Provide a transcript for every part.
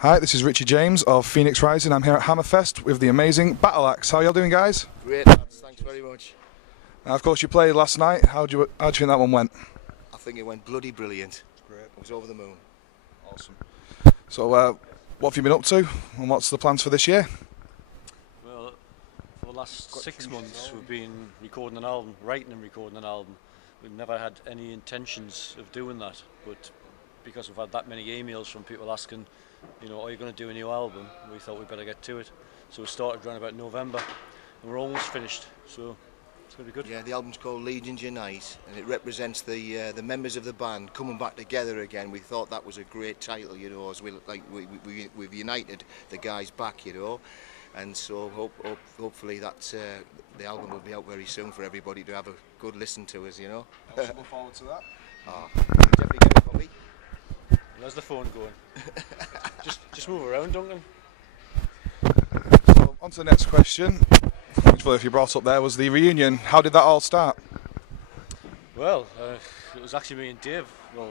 Hi, this is Ritchie-James of Phoenix Rising. I'm here at Hammerfest with the amazing Battleaxe. How are y'all doing, guys? Great, lads. Thanks very much. Now, of course, you played last night. How'd you think that one went? I think it went bloody brilliant. Great. I was over the moon. Awesome. So, what have you been up to, and what's the plans for this year? Well, for the last 6 months, we've been recording an album, writing and recording an album. We've never had any intentions of doing that, but because we've had that many emails from people asking, you know, are you going to do a new album? We thought we'd better get to it. So we started around about November, and we're almost finished, so it's going to be good. Yeah, the album's called Ritchie-James, and it represents the members of the band coming back together again. We thought that was a great title, you know, as we've united the guys back, you know. And so hopefully that the album will be out very soon for everybody to have a good listen to us, you know. I look forward to that. Oh, definitely get it for me. Where's the phone going? just move around, Duncan. So, on to the next question, which both you brought up there, was the reunion. How did that all start? Well, it was actually me and Dave. Well,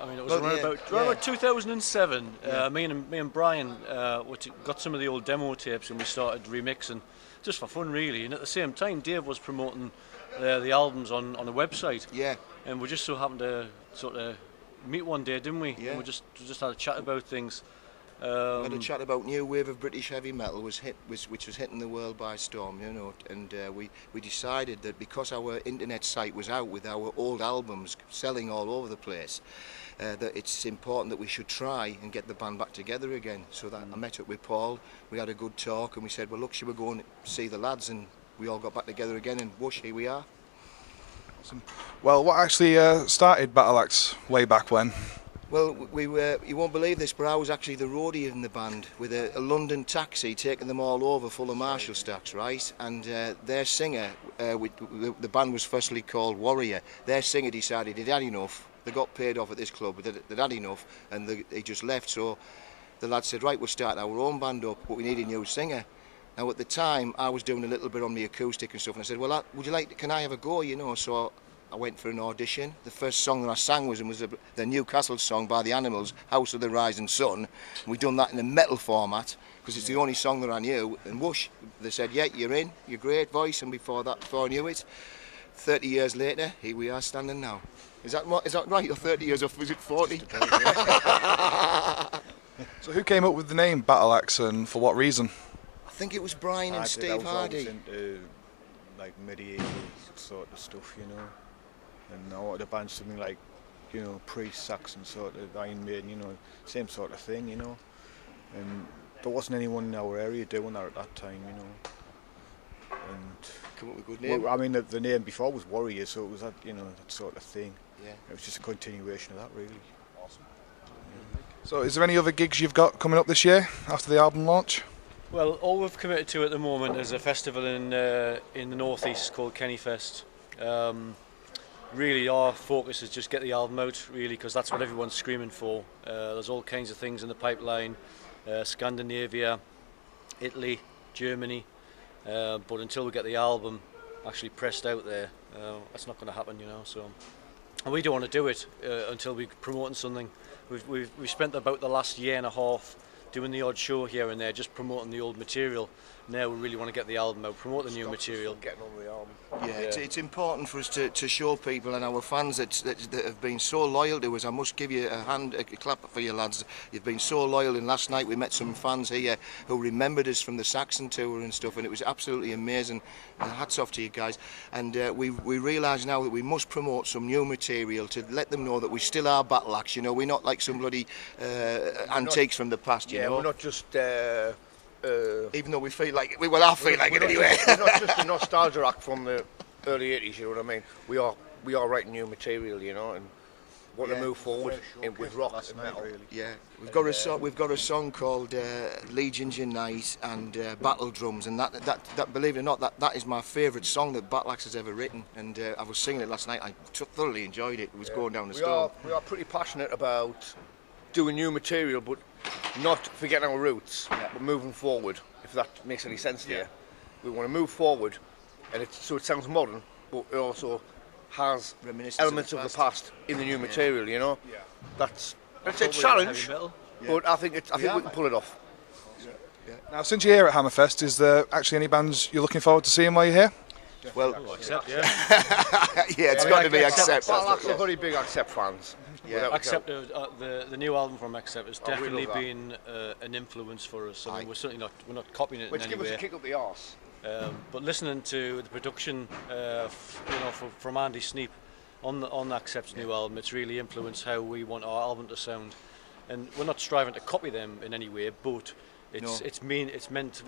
I mean, it was around about 2007. Yeah. Me and Brian got some of the old demo tapes, and we started remixing, just for fun, really. And at the same time, Dave was promoting the albums on a website. Yeah. And we just so happened to sort of meet one day, didn't we? Yeah. And we just had a chat about things. Had a chat about new wave of British heavy metal which was hitting the world by storm, you know, and we decided that because our internet site was out with our old albums selling all over the place, that it's important that we should try and get the band back together again. So that I met up with Paul, we had a good talk, and we said, well, look, should we go and see the lads? And we all got back together again, and whoosh, here we are. Awesome. Well, what actually started Battleaxe way back when? Well, you won't believe this, but I was actually the roadie in the band with a London taxi taking them all over full of Marshall stacks, right? And their singer, the band was firstly called Warrior, their singer decided he'd had enough. They got paid off at this club, but they'd had enough, and they just left. So the lads said, right, we'll start our own band up, but we need a new singer. Now at the time, I was doing a little bit on the acoustic and stuff, and I said, well, can I have a go, you know? So I went for an audition. The first song that I sang was the Newcastle song by the Animals, House of the Rising Sun. We done that in a metal format because it's the only song that I knew. And whoosh, they said, yeah, you're in, you're great voice. And before I knew it, 30 years later, here we are standing now. Is that right? Or 30 years off? Was it 40? So who came up with the name Battleaxe, and for what reason? I think it was Brian and Steve Hardy. I was into like medieval sort of stuff, you know. And I wanted a band something like, you know, pre-Saxon sort of Iron Maiden, you know, same sort of thing, you know. And there wasn't anyone in our area doing that at that time, you know. And come up with a good name. Well, I mean, the name before was Warrior, so it was that, you know, that sort of thing. Yeah. It was just a continuation of that, really. Awesome. Yeah. So, is there any other gigs you've got coming up this year after the album launch? Well, all we've committed to at the moment is a festival in the northeast called Kennyfest. Really, our focus is just get the album out, really, because that's what everyone's screaming for. There's all kinds of things in the pipeline, Scandinavia, Italy, Germany, but until we get the album actually pressed out there, that's not going to happen, you know. So, and we don't want to do it until we're promoting something. We've spent about the last year and a half doing the odd show here and there, just promoting the old material. Now we really want to get the album out, promote the new material. Getting on the album. Yeah, it's important for us to show people and our fans that have been so loyal to us. I must give you a clap for you lads. You've been so loyal, and last night we met some fans here who remembered us from the Saxon tour and stuff, and it was absolutely amazing. Hats off to you guys. And we realise now that we must promote some new material to let them know that we still are Battleaxe, you know. We're not like some bloody antiques from the past, you know. We're not just... even though we feel like it, I feel like it anyway. We're not just a nostalgia act from the early 80s, you know what I mean? We are writing new material, you know, and want to move forward with rock and metal. Really. Yeah, we've got a song called Ritchie-James and Battle Drums, and that believe it or not, that is my favourite song that Battleaxe has ever written, and I was singing it last night. I thoroughly enjoyed it. It was going down the storm. We are pretty passionate about doing new material, but not forgetting our roots, but moving forward, if that makes any sense to you. We want to move forward, and so it sounds modern, but it also has elements of the past in the new material, you know. It's a challenge. but I think we can pull it off. Now, since you're here at Hammerfest, is there actually any bands you're looking forward to seeing while you're here? Well, Accept, yeah. yeah, it's got to be Accept. Battleaxe are very big Accept fans. Yeah. Accept, the new album from Accept has we definitely love that. been an influence for us. I mean, we're not copying it Which in give any us way. a kick up the arse. But listening to the production, from Andy Sneap on Accept's new album, it's really influenced how we want our album to sound. And we're not striving to copy them in any way, but it's meant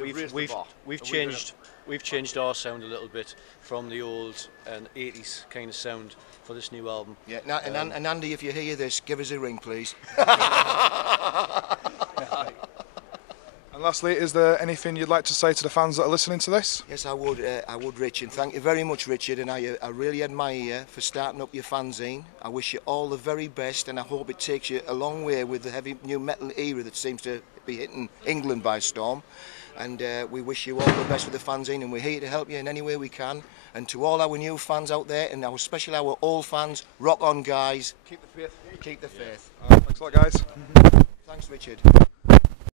we've changed our sound a little bit from the old and 80s kind of sound for this new album. Yeah, and Andy, if you hear this, give us a ring, please. And lastly, is there anything you'd like to say to the fans that are listening to this? Yes, I would, Richard. Thank you very much, Richard, and I really admire you for starting up your fanzine. I wish you all the very best, and I hope it takes you a long way with the heavy new metal era that seems to be hitting England by storm. And we wish you all the best with the fanzine, and we're here to help you in any way we can. And to all our new fans out there, and especially our old fans, rock on, guys. Keep the faith. Keep the faith. Thanks a lot, guys. Thanks, Richard.